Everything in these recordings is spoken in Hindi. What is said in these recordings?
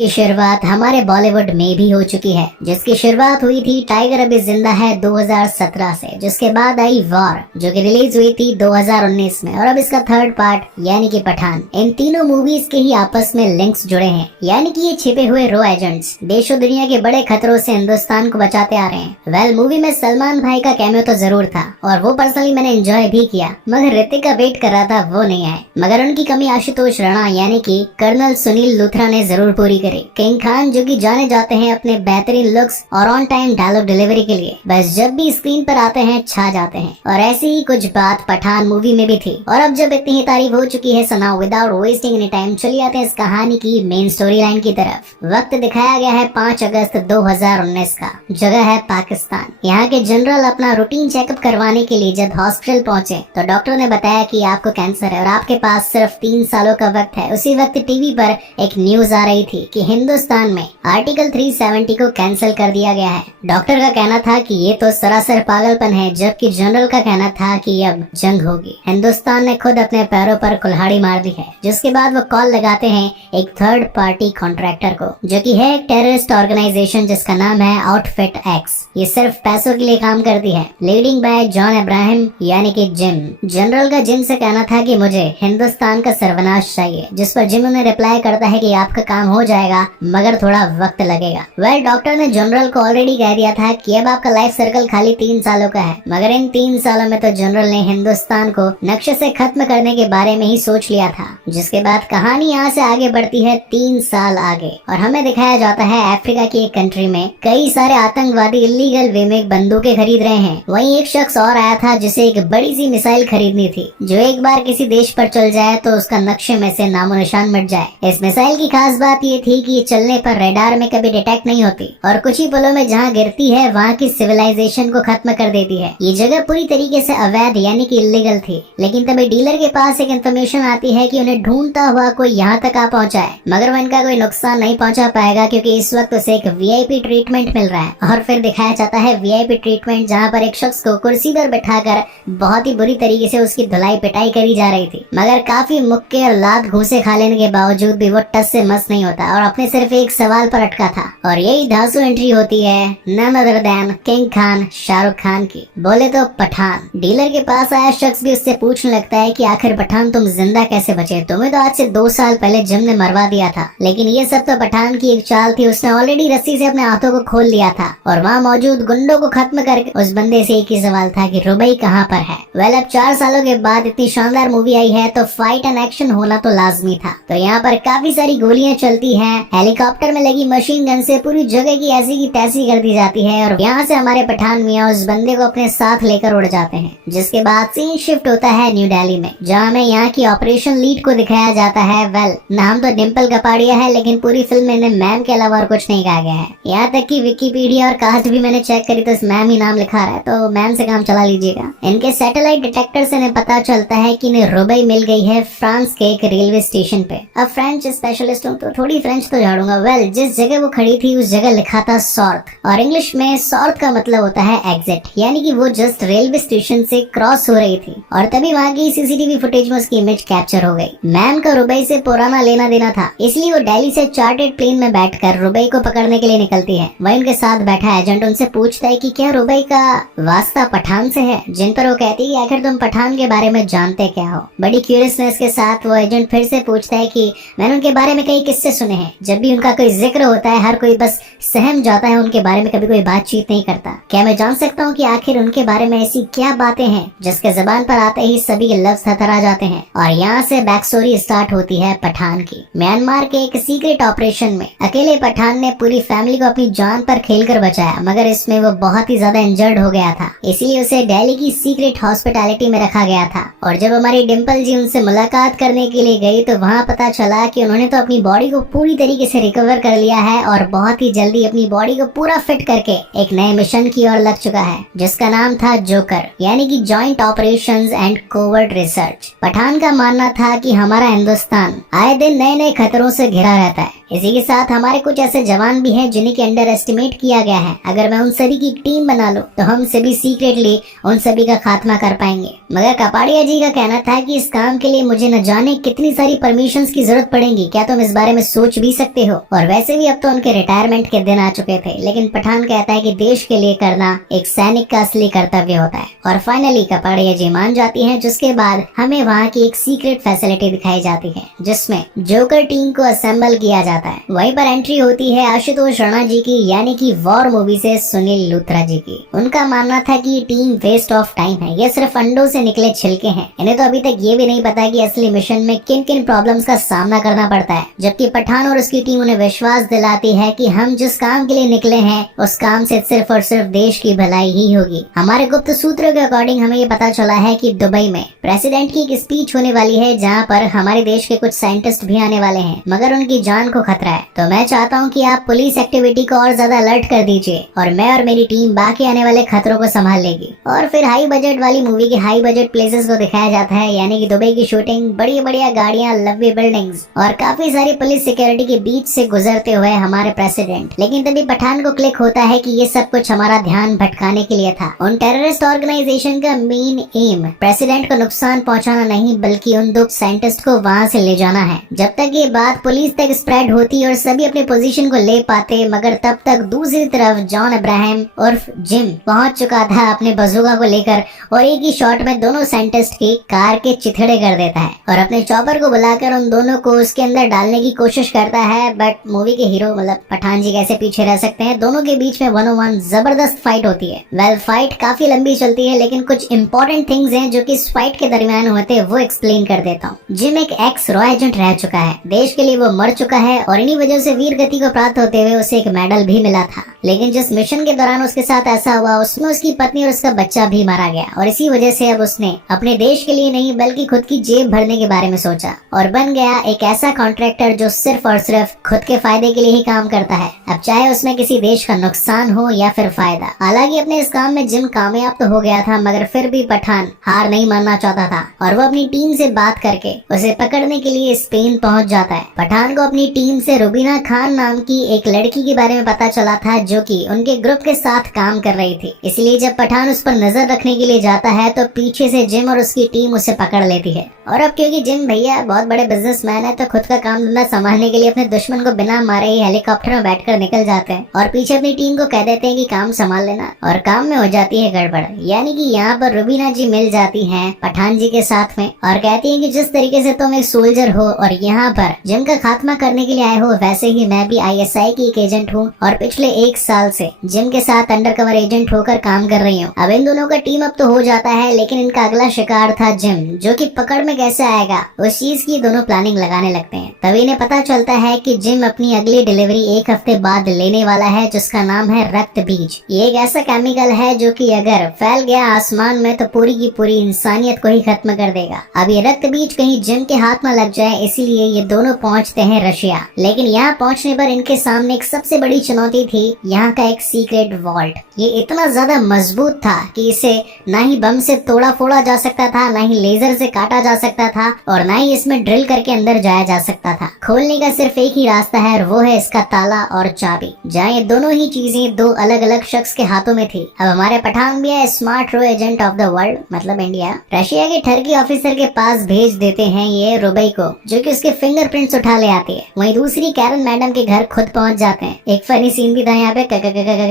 की शुरुआत हमारे बॉलीवुड में भी हो चुकी है, जिसकी शुरुआत हुई थी टाइगर अभी जिंदा है 2017 से, जिसके बाद आई वॉर जो कि रिलीज हुई थी 2019 में, और अब इसका थर्ड पार्ट यानी कि पठान। इन तीनों मूवीज के ही आपस में लिंक्स जुड़े हैं, यानी कि ये छिपे हुए रो एजेंट्स देशों दुनिया के बड़े खतरों से हिंदुस्तान को बचाते आ रहे हैं। वेल, मूवी में सलमान भाई का कैमियो तो जरूर था और वो पर्सनली मैंने एंजॉय भी किया, मगर ऋतिक का वेट कर रहा था, वो नहीं आए। मगर उनकी कमी आशुतोष राणा यानी कि कर्नल सुनील लूथरा ने जरूर पूरी करी। किंग खान जो कि जाने जाते हैं अपने बेहतरीन लुक्स और ऑन टाइम डायलॉग डिलीवरी के लिए, बस जब भी स्क्रीन पर आते हैं छा जाते हैं। और ऐसी ही कुछ बात पठान मूवी में भी थी। और अब जब इतनी ही तारीफ हो चुकी है, so now without wasting any time चलिए आते हैं इस कहानी की मेन स्टोरी लाइन की तरफ। वक्त दिखाया गया है 5 अगस्त 2019 का। जगह है पाकिस्तान। यहाँ के जनरल अपना रूटीन चेकअप करवाने के लिए जब हॉस्पिटल पहुँचे तो डॉक्टर ने बताया कि आपको कैंसर है और आपके पास सिर्फ 3 सालों का वक्त है। उसी वक्त टीवी पर एक न्यूज आ रही थी कि हिंदुस्तान में आर्टिकल 370 को कैंसिल कर दिया गया है। डॉक्टर का कहना था कि ये तो सरासर पागलपन है, जबकि जनरल का कहना था कि अब जंग होगी। हिंदुस्तान ने खुद अपने पैरों पर कुल्हाड़ी मार दी है। जिसके बाद वो कॉल लगाते हैं एक थर्ड पार्टी कॉन्ट्रैक्टर को, जो कि है एक टेररिस्ट ऑर्गेनाइजेशन जिसका नाम है आउटफिट एक्स। ये सिर्फ पैसों के लिए काम करती है। लीडिंग बाय जॉन अब्राहम यानी कि जिम। जनरल का जिम से कहना था कि मुझे हिंदुस्तान का सर्वनाश चाहिए, जिस पर जिम उन्हें रिप्लाई करता है कि आपका काम हो जाएगा मगर थोड़ा वक्त लगेगा। वेल, डॉक्टर ने जनरल को ऑलरेडी कह दिया था कि अब आपका लाइफ सर्कल खाली 3 सालों का है, मगर इन 3 सालों में तो जनरल ने हिंदुस्तान को नक्शे से खत्म करने के बारे में ही सोच लिया था। जिसके बाद कहानी यहाँ से आगे बढ़ती है 3 साल आगे और हमें दिखाया जाता है अफ्रीका की एक कंट्री में कई सारे आतंकवादी इलीगल वे में बंदूकें खरीद रहे हैं। वहीं एक शख्स और आया था जिसे एक बड़ी सी मिसाइल खरीदनी थी, जो एक बार किसी देश पर चल जाए तो उसका नक्शे में से नामो निशान मिट जाए। इस मिसाइल की खास बात ये थी कि ये चलने पर रेडार में कभी डिटेक्ट नहीं होती और कुछ ही पलों में जहाँ गिरती है वहाँ की सिविलाइजेशन को खत्म कर देती है। ये जगह पूरी तरीके से अवैध यानी कि इलीगल थी, लेकिन तभी डीलर के पास एक इन्फॉर्मेशन आती है कि उन्हें ढूंढता हुआ कोई यहाँ तक आ पहुँचा है, मगर वो इनका कोई नुकसान नहीं पहुँचा पाएगा क्योंकि इस वक्त उसे एक वीआईपी ट्रीटमेंट मिल रहा है। और फिर दिखाया जाता है वीआईपी ट्रीटमेंट, जहाँ पर एक शख्स को कुर्सी पर बैठाकर बहुत ही बुरी तरीके से उसकी धुलाई पिटाई करी जा रही थी, मगर काफी मुक्के और लात घूसे खा लेने के बावजूद भी वो टस से मस नहीं होता और अपने सिर्फ एक सवाल पर अटका था। और यही धांसू एंट्री होती है none other than king Khan Shahrukh Khan की, बोले तो पठान। डीलर के पास आया शख्स भी उससे पूछने लगता है कि आखिर पठान तुम जिंदा कैसे बचे, तुम्हें तो आज से 2 साल पहले जिम ने मरवा दिया था। लेकिन ये सब तो पठान की एक चाल थी, उसने ऑलरेडी रस्सी से अपने हाथों को खोल लिया था और वहाँ मौजूद गुंडों को खत्म करके उस बंदे से एक ही सवाल था कि रुबई कहाँ पर है। वेल, अब 4 सालों के बाद इतनी शानदार मूवी आई है तो फाइट एंड एक्शन होना तो लाजमी था। तो यहाँ पर काफी सारी गोलियां चलती हैं, हेलीकॉप्टर में लगी मशीन गन से पूरी जगह की ऐसी की तैसी कर दी जाती है और यहाँ से हमारे पठान मियाँ उस बंदे को अपने साथ लेकर उड़ जाते हैं। जिसके बाद सीन शिफ्ट होता है न्यू दिल्ली में, जहाँ हमें यहाँ की ऑपरेशन लीड को दिखाया जाता है। वेल, नाम तो डिम्पल कपाड़िया है, लेकिन पूरी फिल्म में इन्हें मैम के अलावा और कुछ नहीं कहा गया है। यहाँ तक कि विकिपीडिया और कास्ट भी मैंने चेक करी तो इस मैम ही नाम लिखा रहा है, तो मैम से काम चला लीजिएगा। इनके सैटेलाइट डिटेक्टर से इन्हें पता चलता है कि इन्हें रुबई मिल गई है फ्रांस के एक रेलवे स्टेशन पे। अब फ्रेंच स्पेशलिस्ट हूँ तो थोड़ी फ्रेंच तो झाड़ूंगा। वेल, जिस जगह वो खड़ी थी उस जगह लिखा था सॉर्थ, और इंग्लिश में सॉर्थ का मतलब होता है एग्जिट, यानी कि वो जस्ट रेलवे स्टेशन से क्रॉस हो रही थी और तभी वहाँ की सीसीटीवी फुटेज में उसकी इमेज कैप्चर हो गई। मैम का रुबई से पुराना लेना देना था, इसलिए वो दिल्ली से चार्टर्ड प्लेन में बैठकर रुबई को पकड़ने के लिए निकलती है। वहीं उनके साथ बैठा एजेंट उनसे पूछता है कि क्या रुबई का वास्ता पठान से है, जिन पर वो कहती है आखिर तुम पठान के बारे में जानते क्या हो। बड़ी क्यूरियसनेस के साथ वो एजेंट फिर से पूछता है कि मैंने उनके बारे में कई किस्से सुने हैं, जब भी उनका कोई जिक्र होता है हर कोई बस सहम जाता है, उनके बारे में कभी कोई बातचीत नहीं करता। क्या मैं जान सकता हूँ कि आखिर उनके बारे में ऐसी क्या बातें हैं जिसके जबान पर आते ही सभी के लफ्ज थरथरा जाते हैं। और यहाँ से बैक स्टोरी स्टार्ट होती है पठान की। म्यांमार के एक सीक्रेट ऑपरेशन में अकेले पठान ने पूरी फैमिली को अपनी जान पर खेलकर बचाया, मगर इसमें वो बहुत ही ज्यादा इंजर्ड हो गया था, इसलिए उसे दिल्ली की सीक्रेट हॉस्पिटैलिटी में रखा गया था। और जब हमारी डिम्पल जी उनसे मुलाकात करने के लिए गई तो वहाँ पता चला कि उन्होंने तो अपनी बॉडी को पूरी तरीके से रिकवर कर लिया है और बहुत ही जल्दी अपनी बॉडी को पूरा फिट करके एक नए मिशन की ओर लग चुका है, जिसका नाम था जोकर, यानी कि joint operations and covert research. Pathaan का मानना था कि हमारा हिंदुस्तान आए दिन नए नए खतरों से घिरा रहता है। इसी के साथ हमारे कुछ ऐसे जवान भी हैं जिन्हें के अंडर एस्टिमेट किया गया है। अगर मैं उन सभी की टीम बना लूं तो हम सभी सीक्रेटली उन सभी का खात्मा कर पाएंगे। मगर कपाड़िया जी का कहना था कि इस काम के लिए मुझे न जाने कितनी सारी परमिशंस की जरूरत पड़ेगी, क्या तुम इस बारे में सोच भी भी सकते हो। और वैसे भी अब तो उनके रिटायरमेंट के दिन आ चुके थे, लेकिन पठान कहता है कि देश के लिए करना एक सैनिक का असली कर्तव्य होता है। और फाइनली कपाड़िया जी मान जाती है, जिसके बाद हमें वहाँ की एक सीक्रेट फैसिलिटी दिखाई जाती है जिसमें जोकर टीम को असेंबल किया जाता है। वहीं पर एंट्री होती है आशुतोष राणा जी की, यानी कि वॉर मूवी से सुनील लूथरा जी की। उनका मानना था कि ये टीम वेस्ट ऑफ टाइम है, ये सिर्फ अंडों से निकले छिलके हैं। इन्हें तो अभी तक ये भी नहीं पता कि असली मिशन में किन किन प्रॉब्लम्स का सामना करना पड़ता है। जबकि पठान और उसकी टीम उन्हें विश्वास दिलाती है कि हम जिस काम के लिए निकले हैं उस काम से सिर्फ और सिर्फ देश की भलाई ही होगी। हमारे गुप्त सूत्रों के अकॉर्डिंग हमें ये पता चला है कि दुबई में प्रेसिडेंट की एक स्पीच होने वाली है, जहाँ पर हमारे देश के कुछ साइंटिस्ट भी आने वाले हैं, मगर उनकी जान को खतरा है। तो मैं चाहता हूँ कि आप पुलिस एक्टिविटी को और ज्यादा अलर्ट कर दीजिए और मैं और मेरी टीम बाकी आने वाले खतरों को संभाल लेगी। और फिर हाई बजट वाली मूवी के हाई बजट प्लेसेस को दिखाया जाता है, यानी कि दुबई की शूटिंग, बड़ी बढ़िया गाड़ियाँ, लंबी बिल्डिंग्स और काफी सारी पुलिस सिक्योरिटी के बीच से गुजरते हुए हमारे प्रेसिडेंट। लेकिन तभी पठान को क्लिक होता है कि ये सब कुछ हमारा ध्यान भटकाने के लिए था। उन टेररिस्ट ऑर्गेनाइजेशन का मेन एम प्रेसिडेंट को नुकसान पहुंचाना नहीं, बल्कि उन दो साइंटिस्ट को वहां से ले जाना है। जब तक ये बात पुलिस तक स्प्रेड होती और सभी अपने पोजीशन को ले पाते, मगर तब तक दूसरी तरफ जॉन अब्राहम उर्फ जिम पहुंच चुका था अपने बंदूका को लेकर और एक ही शॉट में दोनों साइंटिस्ट की कार के चिथड़े कर देता है और अपने चॉपर को बुलाकर उन दोनों को उसके अंदर डालने की कोशिश करता है। बट मूवी के हीरो मतलब पठान जी कैसे पीछे रह सकते हैं। दोनों के बीच में 1-on-1 जबरदस्त फाइट होती है। वेल फाइट काफी लंबी चलती है, लेकिन कुछ इंपॉर्टेंट थिंग्स हैं जो कि इस फाइट के दरमियान होते हैं, वो एक्सप्लेन कर देता हूँ। जिम एक एक्स रॉ एजेंट रह चुका है, देश के लिए वो मर चुका है और इन्हीं वजह से वीर गति को प्राप्त होते हुए उसे एक मेडल भी मिला था। लेकिन जिस मिशन के दौरान उसके साथ ऐसा हुआ, उसमें उसकी पत्नी और उसका बच्चा भी मारा गया और इसी वजह से अब उसने अपने देश के लिए नहीं बल्कि खुद की जेब भरने के बारे में सोचा और बन गया एक ऐसा कॉन्ट्रैक्टर जो सिर्फ और सिर्फ खुद के फायदे के लिए ही काम करता है, अब चाहे उसमें किसी देश का नुकसान हो या फिर फायदा। हालांकि अपने इस काम में जिम कामयाब तो हो गया था, मगर फिर भी पठान हार नहीं मानना चाहता था और वो अपनी टीम से बात करके उसे पकड़ने के लिए स्पेन पहुंच जाता है। पठान को अपनी टीम से रुबीना खान नाम की एक लड़की के बारे में पता चला था जो कि उनके ग्रुप के साथ काम कर रही थी। इसलिए जब पठान उस पर नजर रखने के लिए जाता है तो पीछे से जिम और उसकी टीम उसे पकड़ लेती है। और अब क्योंकि जिम भैया बहुत बड़े बिजनेसमैन है, तो खुद का काम धंधा संभालने के लिए अपने दुश्मन को बिना मारे ही हेलीकॉप्टर में बैठकर निकल जाते हैं और पीछे अपनी टीम को कह देते हैं कि काम संभाल लेना। और काम में हो जाती है गड़बड़, यानी कि यहाँ पर रुबीना जी मिल जाती हैं पठान जी के साथ में और कहती हैं कि जिस तरीके से तुम एक सोल्जर हो और यहाँ पर जिम का खात्मा करने के लिए आए हो, वैसे ही मैं भी ISI की एक एजेंट हूँ और पिछले 1 साल से जिम के साथ अंडर कवर एजेंट होकर काम कर रही हूँ। अब इन दोनों का टीम अप तो हो जाता है, लेकिन इनका अगला शिकार था जिम, जो कि पकड़ में कैसे आएगा उस चीज की दोनों प्लानिंग लगाने लगते हैं। तभी इन्हें पता चलता है कि जिम अपनी अगली डिलीवरी 1 हफ्ते बाद लेने वाला है, जिसका नाम है रक्त बीज। ये एक ऐसा केमिकल है जो कि अगर फैल गया आसमान में तो पूरी की पूरी इंसानियत को ही खत्म कर देगा। अब ये रक्त बीज कहीं जिम के हाथ में लग जाए, इसीलिए ये दोनों पहुंचते हैं रशिया। लेकिन यहाँ पहुंचने पर इनके सामने एक सबसे बड़ी चुनौती थी यहाँ का एक सीक्रेट वॉल्ट। ये इतना ज्यादा मजबूत था कि इसे ना ही बम से तोड़ा फोड़ा जा सकता था, ना ही लेजर से काटा जा सकता था और ना ही इसमें ड्रिल करके अंदर जाया जा सकता था। खोलने का सिर्फ एक ही रास्ता है और वो है इसका ताला और चाबी। जहाँ ये दोनों ही चीजें दो अलग अलग शख्स के हाथों में थी। अब हमारे पठान भी है स्मार्ट रो एजेंट ऑफ द वर्ल्ड, मतलब इंडिया, रशिया के ठरकी ऑफिसर के पास भेज देते हैं ये रुबई को, जो कि उसके फिंगरप्रिंट्स उठा ले आती है। वहीं दूसरी कैरन मैडम के घर खुद पहुंच जाते हैं। एक फनी सीन भी था यहाँ पे,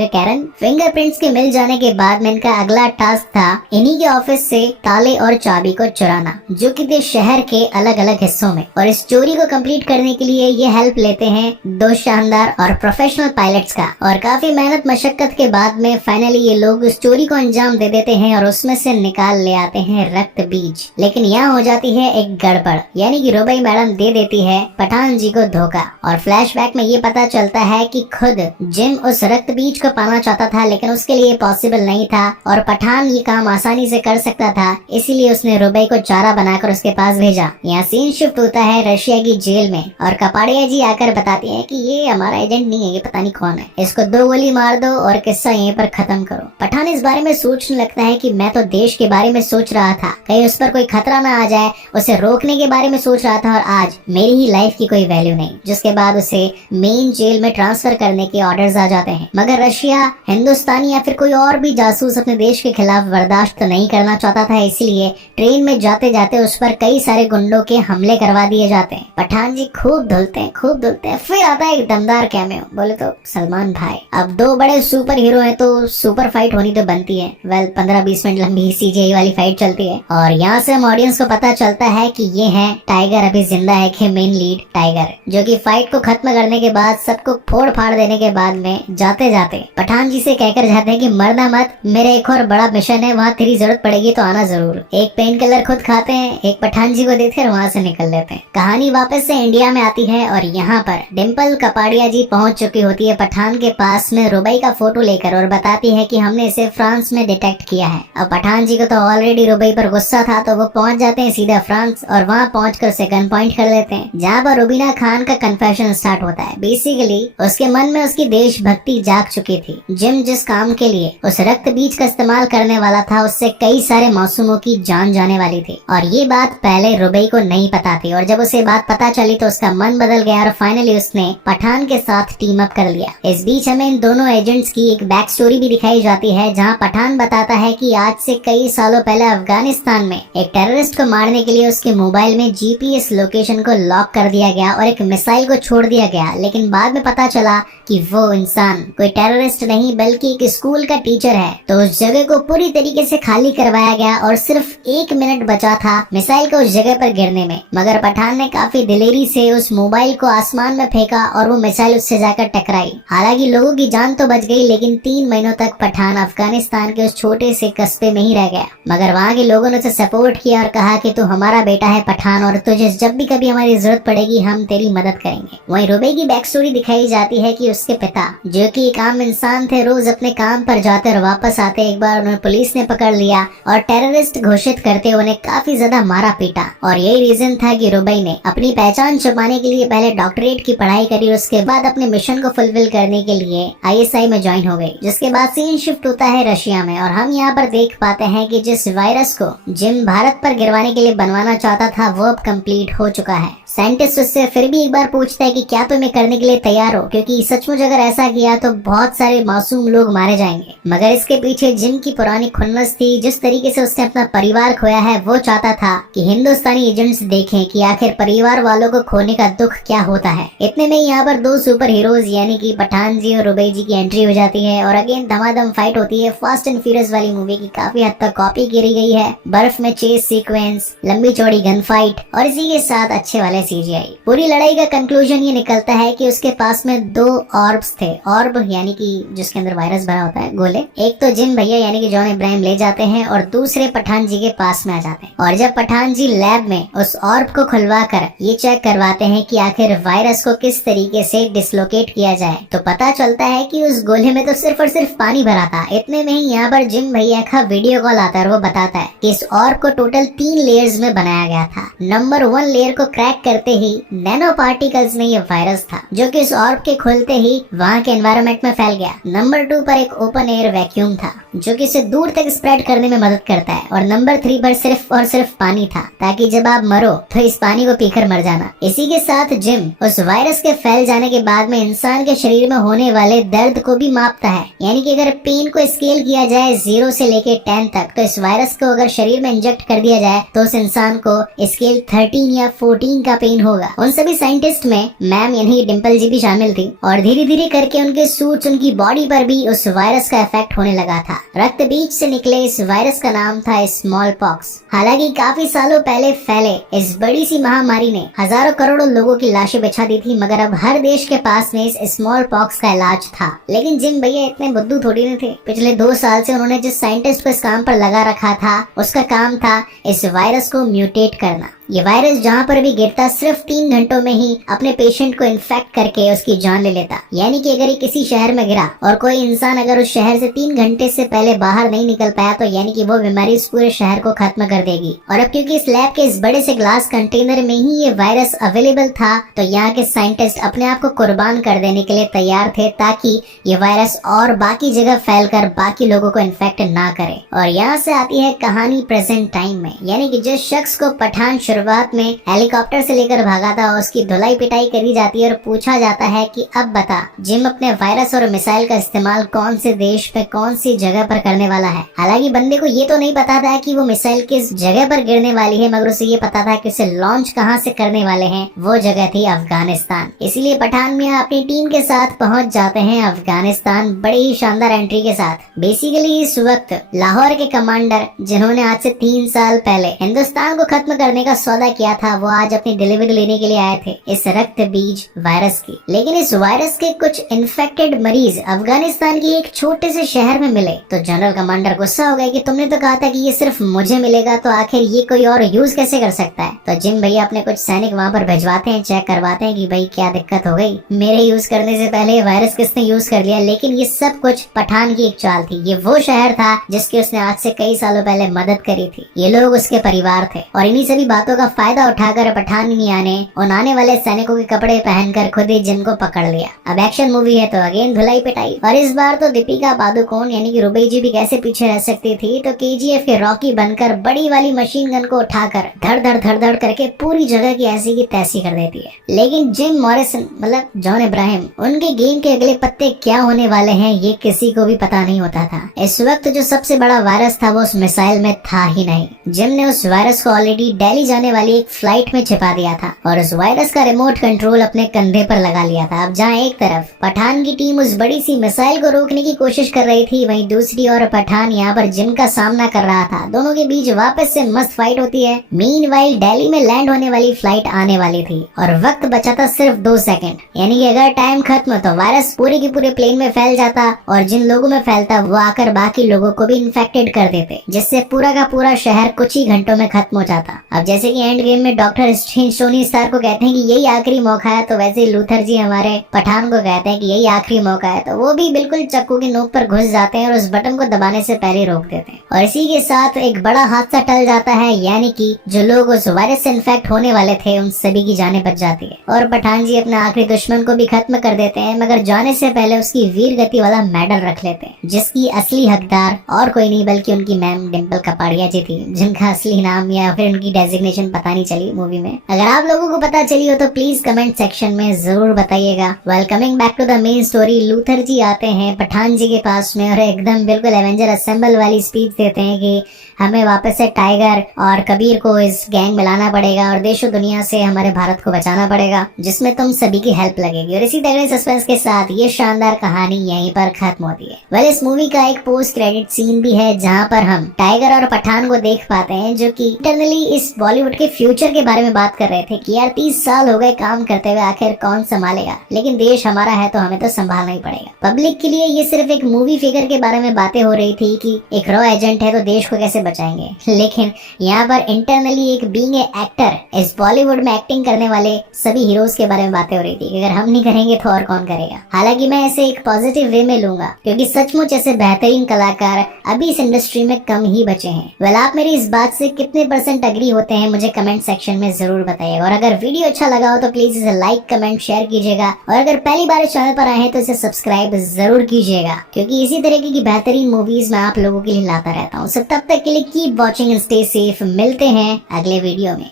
कैरन फिंगरप्रिंट्स के मिल जाने के बाद में इनका अगला टास्क था इन्हीं के ऑफिस से ताले और चाबी को चुराना, जो कि थे शहर के अलग अलग हिस्सों में। और इस चोरी को कंप्लीट करने के लिए ये हेल्प लेते हैं 2 शानदार और प्रोफेशनल पायलट्स का। और काफी मेहनत मशक्कत के बाद में फाइनली ये लोग उस चोरी को अंजाम दे देते हैं और उसमें से निकाल ले आते हैं रक्त बीज। लेकिन यहाँ हो जाती है एक गड़बड़, यानी कि रुबई मैडम दे देती है पठान जी को धोखा। और फ्लैशबैक में ये पता चलता है कि खुद जिम उस रक्त बीज को पाना चाहता था, लेकिन उसके लिए पॉसिबल नहीं था और पठान ये काम आसानी से कर सकता था, इसीलिए उसने रुबई को चारा बनाकर उसके पास भेजा। यहाँ सीन शिफ्ट होता है रशिया की जेल में और कपाड़िया जी आकर बताती हैं कि ये हमारा एजेंट नहीं है, ये पता नहीं कौन है, इसको 2 गोली मार दो और किस्सा यहीं पर खत्म करो। पठान इस बारे में सोचने लगता है कि मैं तो देश के बारे में सोच रहा था, कहीं उस पर कोई खतरा ना आ जाए, उसे रोकने के बारे में सोच रहा था और आज मेरी ही लाइफ की कोई वैल्यू नहीं। जिसके बाद उसे मेन जेल में ट्रांसफर करने के ऑर्डर्स आ जाते हैं। मगर रशिया, हिंदुस्तानी या फिर कोई और भी जासूस अपने देश के खिलाफ बर्दाश्त नहीं करना चाहता था, इसलिए ट्रेन में जाते जाते उस पर कई सारे गुंडों के हमले करवा दिए जाते हैं। पठान जी खूब धुलते हैं, खूब धुलते हैं। फिर आता है एक दमदार कैमियो, बोले तो सलमान भाई। अब दो बड़े सुपर हीरो हैं तो सुपर फाइट होनी तो बनती है। वेल 15-20 मिनट लंबी CGI वाली फाइट चलती है और यहाँ से हम ऑडियंस को पता चलता है कि ये है टाइगर अभी जिंदा है के मेन लीड टाइगर, जो कि फाइट को खत्म करने के बाद सबको फोड़ फाड़ देने के बाद में जाते जाते पठान जी से कहकर जाते हैं कि मरना मत, मेरा एक और बड़ा मिशन है, वहाँ तेरी जरूरत पड़ेगी तो आना जरूर। एक पेन किलर खुद खाते हैं, एक पठान जी को देते हैं, वहाँ से निकल लेते हैं। कहानी वापस से इंडिया में आती है और यहाँ पर डिम्पल कपाड़िया जी पहुंच चुकी होती है पठान के पास में रुबई का फोटो लेकर और बताती है कि हमने इसे फ्रांस में डिटेक्ट किया है। अब पठान जी को तो ऑलरेडी रुबई पर गुस्सा था तो वो पहुंच जाते हैं सीधा फ्रांस और वहाँ पहुंचकर उसे गन पॉइंट कर लेते हैं, जहाँ पर रुबीना खान का कन्फेशन स्टार्ट होता है। बेसिकली उसके मन में उसकी देशभक्ति जाग चुकी थी। जिम जिस काम के लिए उस रक्त बीज का इस्तेमाल करने वाला था, उससे कई सारे मासूमों की जान जाने वाली थी और ये बात पहले रुबई को नहीं पता थी। और जब उसे बात पता चली तो उसका मन बदल गया और फाइनली उसने पठान के साथ टीम अप कर लिया। इस बीच हमें इन दोनों एजेंट्स की एक बैक स्टोरी भी दिखाई जाती है, जहाँ पठान बताता है कि आज से कई सालों पहले अफगानिस्तान में एक टेररिस्ट को मारने के लिए उसके मोबाइल में GPS लोकेशन को लॉक कर दिया गया और एक मिसाइल को छोड़ दिया गया, लेकिन बाद में पता चला कि वो इंसान कोई टेररिस्ट नहीं बल्कि एक स्कूल का टीचर है। तो उस जगह को पूरी तरीके से खाली करवाया गया और सिर्फ 1 मिनट बचा था मिसाइल को उस जगह पर गिरने में, मगर पठान ने काफी दिलेरी से उस मोबाइल को आसमान में फेंका और वो मिसाइल उससे जाकर टकराई। हालांकि लोगों की जान तो बच गई, लेकिन 3 महीनों तक पठान अफगानिस्तान के उस छोटे से कस्बे में ही रह गया। मगर वहाँ के लोगों ने उसे सपोर्ट किया और कहा कि तू हमारा बेटा है पठान और तुझे जब भी कभी हमारी जरूरत पड़ेगी हम तेरी मदद करेंगे। वहीं रुबई की बैक स्टोरी दिखाई जाती है कि उसके पिता, जो कि एक आम इंसान थे, रोज अपने काम पर जाते और वापस आते एक बार उन्हें पुलिस ने पकड़ लिया और टेररिस्ट घोषित करते उन्हें काफी ज्यादा मारा पीटा। और यही रीजन था कि रुबई ने अपनी पहचान छुपाने के लिए पहले डॉक्टरेट की पढ़ाई करी और उसके बाद अपने मिशन को फुलफिल करने के लिए ISI में ज्वाइन हो गई। जिसके बाद सीन शिफ्ट होता है रशिया में और हम यहाँ पर देख पाते हैं कि जिस वायरस को जिम भारत पर गिरवाने के लिए बनवाना चाहता था वो अब कंप्लीट हो चुका है। साइंटिस्ट उससे फिर भी एक बार पूछता है कि क्या तुम ये करने के लिए तैयार हो, क्योंकि सचमुच अगर ऐसा किया तो बहुत सारे मासूम लोग मारे जाएंगे। मगर इसके पीछे जिम की पुरानी खुन्नस थी। जिस तरीके से उसने अपना परिवार खोया है वो चाहता था कि हिंदुस्तानी एजेंट्स देखें कि आखिर परिवार वालों को खोने का दुख क्या होता है। इतने में यहाँ पर 2 सुपर हीरोज यानी कि पठान जी और रुबई जी की एंट्री हो जाती है और अगेन धमाधम फाइट होती है। फास्ट एंड फ्यूरियस वाली मूवी की काफी हद तक कॉपी करी गई है। बर्फ में चेस सीक्वेंस, लंबी चौड़ी गन फाइट और इसी के साथ अच्छे वाले CGI। पूरी लड़ाई का कंक्लूजन ये निकलता है कि उसके पास में 2 ऑर्ब्स थे। ऑर्ब यानी कि जिसके अंदर वायरस भरा होता है, गोले। एक तो जिम भैया यानी कि जॉन इब्राहिम ले जाते हैं और दूसरे पठान जी के पास में आ जाते हैं। और जब पठान जी लैब में उस ऑर्ब को खुलवा कर ये चेक करवाते हैं कि आखिर वायरस को किस तरीके से डिसलोकेट किया जाए, तो पता चलता है कि उस गोले में तो सिर्फ और सिर्फ पानी भरा था। इतने में ही यहाँ पर जिम भैया का वीडियो कॉल आता है और वो बताता है कि इस ऑर्ब को टोटल 3 लेयर्स में बनाया गया था। नंबर 1 लेयर को क्रैक करते ही नैनो पार्टिकल्स में ये वायरस था, जो कि इस ऑर्ब के खुलते ही वहाँ के एनवायरनमेंट में फैल गया। नंबर 2 पर एक ओपन एयर वैक्यूम था, जो कि इसे दूर तक स्प्रेड करने में मदद करता है। और नंबर 3 पर सिर्फ और सिर्फ पानी था, ताकि जब आप मरो तो इस पानी को पीकर मर जाना। इसी के साथ जिम उस वायरस के फैल जाने के बाद में इंसान के शरीर में होने वाले दर्द को भी मापता है। यानी कि अगर पेन को स्केल किया जाए 0 से लेके 10 तक, तो इस वायरस को अगर शरीर में इंजेक्ट कर दिया जाए तो उस इंसान को स्केल 13 या 14 का पेन होगा। उन सभी साइंटिस्ट में मैम यानी डिम्पल जी भी शामिल थी और धीरे धीरे करके उनके सूट्स, उनकी बॉडी पर भी उस वायरस का इफेक्ट होने लगा था। रक्त बीज से निकले इस वायरस का नाम था स्मॉल पॉक्स। हालांकि काफी सालों पहले फैले इस बड़ी सी महामारी ने हजारों करोड़ों लोगों की लाशें बिछा दी थी, मगर अब हर देश के पास में इस स्मॉल पॉक्स का इलाज था। लेकिन जिम भैया इतने बुद्धू थोड़ी न थे। पिछले 2 साल से उन्होंने जिस साइंटिस्ट को इस काम पर लगा रखा था, उसका काम था इस वायरस को म्यूटेट करना। ये वायरस जहाँ पर भी गिरता सिर्फ 3 घंटों में ही अपने पेशेंट को इन्फेक्ट करके उसकी जान ले लेता। यानी कि अगर ये किसी शहर में गिरा और कोई इंसान अगर उस शहर से 3 घंटे से पहले बाहर नहीं निकल पाया, तो यानी कि वो बीमारी इस पूरे शहर को खत्म कर देगी। और अब क्योंकि इस लैब के इस बड़े से ग्लास कंटेनर में ही ये वायरस अवेलेबल था, तो यहाँ के साइंटिस्ट अपने आप को कुर्बान कर देने के लिए तैयार थे, ताकि ये वायरस और बाकी जगह फैलकर बाकी लोगों को इन्फेक्ट ना करे। और यहाँ से आती है कहानी प्रेजेंट टाइम में, यानी कि जिस शख्स को पठान शुरुआत में हेलीकॉप्टर से लेकर भागा था, उसकी धुलाई पिटाई करी जाती है और पूछा जाता है कि अब बता जिम अपने वायरस और मिसाइल का इस्तेमाल कौन से देश पे कौन सी जगह पर करने वाला है। हालांकि बंदे को ये तो नहीं पता था कि वो मिसाइल किस जगह पर गिरने वाली है, मगर उसे ये पता था कि उसे लॉन्च कहाँ से करने वाले हैं। वो जगह थी अफगानिस्तान। इसीलिए पठान मियां अपनी टीम के साथ पहुंच जाते हैं अफगानिस्तान बड़ी ही शानदार एंट्री के साथ। बेसिकली इस वक्त लाहौर के कमांडर जिन्होंने आज से 3 साल पहले हिंदुस्तान को खत्म करने का सौदा किया था, वो आज अपनी डिलीवरी लेने के लिए आए थे इस रक्त बीज वायरस की। लेकिन इस वायरस के कुछ इन्फेक्टेड मरीज अफगानिस्तान की एक छोटे से शहर में मिले तो जनरल कमांडर गुस्सा हो गए कि तुमने तो कहा था कि ये सिर्फ मुझे मिलेगा, तो आखिर ये कोई और यूज कैसे कर सकता है। तो जिम भैया अपने कुछ सैनिक वहाँ पर भिजवाते हैं, चेक करवाते हैं कि भाई क्या दिक्कत हो गई, मेरे यूज करने से पहले वायरस किसने यूज कर लिया। लेकिन ये सब कुछ पठान की एक चाल थी। ये वो शहर था जिसकी उसने आज से कई सालों पहले मदद करी थी। ये लोग उसके परिवार थे और इन्हीं सभी बातों का फायदा उठाकर पठान मियां ने उन आने वाले सैनिकों के कपड़े पहनकर खुद ही जिम को पकड़ लिया। अब एक्शन मूवी है तो अगेन धुलाई पिटाई, और इस बार तो दीपिका पादुकोण यानी कि रुबई जी भी कैसे पीछे रह सकती थी, तो केजीएफ के रॉकी बनकर बड़ी वाली मशीन गन को उठाकर धड़ धड़ करके पूरी जगह की ऐसी की तैसी कर देती है। लेकिन जिम मॉरिसन मतलब जॉन इब्राहिम, उनके गेम के अगले पत्ते क्या होने वाले हैं ये किसी को भी पता नहीं होता था। इस वक्त जो सबसे बड़ा वायरस था वो उस मिसाइल में था ही नहीं। जिम ने उस वायरस को ऑलरेडी दिल्ली जाने वाली एक फ्लाइट में छिपा दिया था और उस वायरस का रिमोट कंट्रोल अपने कंधे पर लगा लिया था। अब जहाँ एक तरफ पठान की टीम उस बड़ी सी मिसाइल को रोकने की कोशिश कर रही थी, वहीं दूसरी ओर पठान यहाँ पर जिम का सामना कर रहा था। दोनों के बीच वापस से मस्त फाइट होती है। मीनवाइल दिल्ली में लैंड होने वाली फ्लाइट आने वाली थी और वक्त बचा था सिर्फ 2 सेकंड, यानी कि अगर टाइम खत्म तो वायरस पूरे के पूरे प्लेन में फैल जाता और जिन लोगों में फैलता वो आकर बाकी लोगों को भी इन्फेक्टेड कर देते, जिससे पूरा का पूरा शहर कुछ ही घंटों में खत्म हो जाता। अब जैसे कि एंड गेम में डॉक्टर स्ट्रेंज टोनी स्टार्क को कहते हैं कि यही आखिरी मौका है, तो वैसे ही लूथर जी हमारे पठान को कहते हैं कि यही आखिरी मौका है, तो वो भी बिल्कुल चक्कू की नोक पर घुस जाते हैं और उस बटन को दबाने से पहले रोक देते हैं। और इसी के साथ एक बड़ा हादसा टल जाता है, यानी कि जो लोग उस वायरस से इन्फेक्ट होने वाले थे उन सभी की जानें बच जाती है और पठान जी अपना आखिरी दुश्मन को भी खत्म कर देते हैं, मगर जाने से पहले उसकी वीर गति वाला मेडल रख लेते हैं, जिसकी असली हकदार और कोई नहीं बल्कि उनकी मैम डिम्पल कपाड़िया जी थी, जिनका असली नाम या फिर उनकी डेजिग्नेशन पता नहीं चली मूवी में। अगर आप लोगों को पता चली हो तो प्लीज कमेंट सेक्शन में जरूर बताइएगा। Well coming back to the main story, Luther ji आते हैं पठान जी के पास में और एकदम बिल्कुल एवेंजर असेंबल वाली स्पीच देते हैं कि हमें वापस से टाइगर और कबीर को इस गैंग में लाना पड़ेगा और देशों दुनिया से हमारे भारत को बचाना पड़ेगा, जिसमें तुम सभी की हेल्प लगेगी। और इसी तगड़े सस्पेंस के साथ ये शानदार कहानी यहीं पर खत्म होती है। वेल इस मूवी का एक पोस्ट क्रेडिट सीन भी है जहाँ पर हम टाइगर और पठान को देख पाते हैं, जो कि इंटरनली इस बॉलीवुड के फ्यूचर के बारे में बात कर रहे थे कि यार 30 साल हो गए काम करते हुए, आखिर कौन संभालेगा, लेकिन देश हमारा है तो हमें तो संभालना ही पड़ेगा। पब्लिक के लिए ये सिर्फ एक मूवी फिगर के बारे में बातें हो रही थी कि एक रॉ एजेंट है तो देश को कैसे बचाएंगे, लेकिन यहाँ पर इंटरनली एक बीइंग ए एक्टर इस बॉलीवुड में एक्टिंग करने वाले सभी हीरोज के बारे में बातें हो रही थी। अगर हम नहीं करेंगे तो और कौन करेगा। हालांकि मैं इसे एक पॉजिटिव वे में लूंगा क्योंकि सचमुच ऐसे बेहतरीन कलाकार अभी इस इंडस्ट्री में कम ही बचे हैं। वेल आप मेरी इस बात से कितने % अग्री होते हैं मुझे कमेंट सेक्शन में जरूर बताइएगा। और अगर वीडियो अच्छा लगा हो तो प्लीज इसे लाइक कमेंट शेयर कीजिएगा और अगर पहली बार इस चैनल पर आए हैं तो इसे सब्सक्राइब जरूर कीजिएगा, क्योंकि इसी तरीके की बेहतरीन मूवीज मैं आप लोगों के लिए लाता रहता हूँ। तब तक के लिए keep watching and stay safe. मिलते हैं अगले वीडियो में।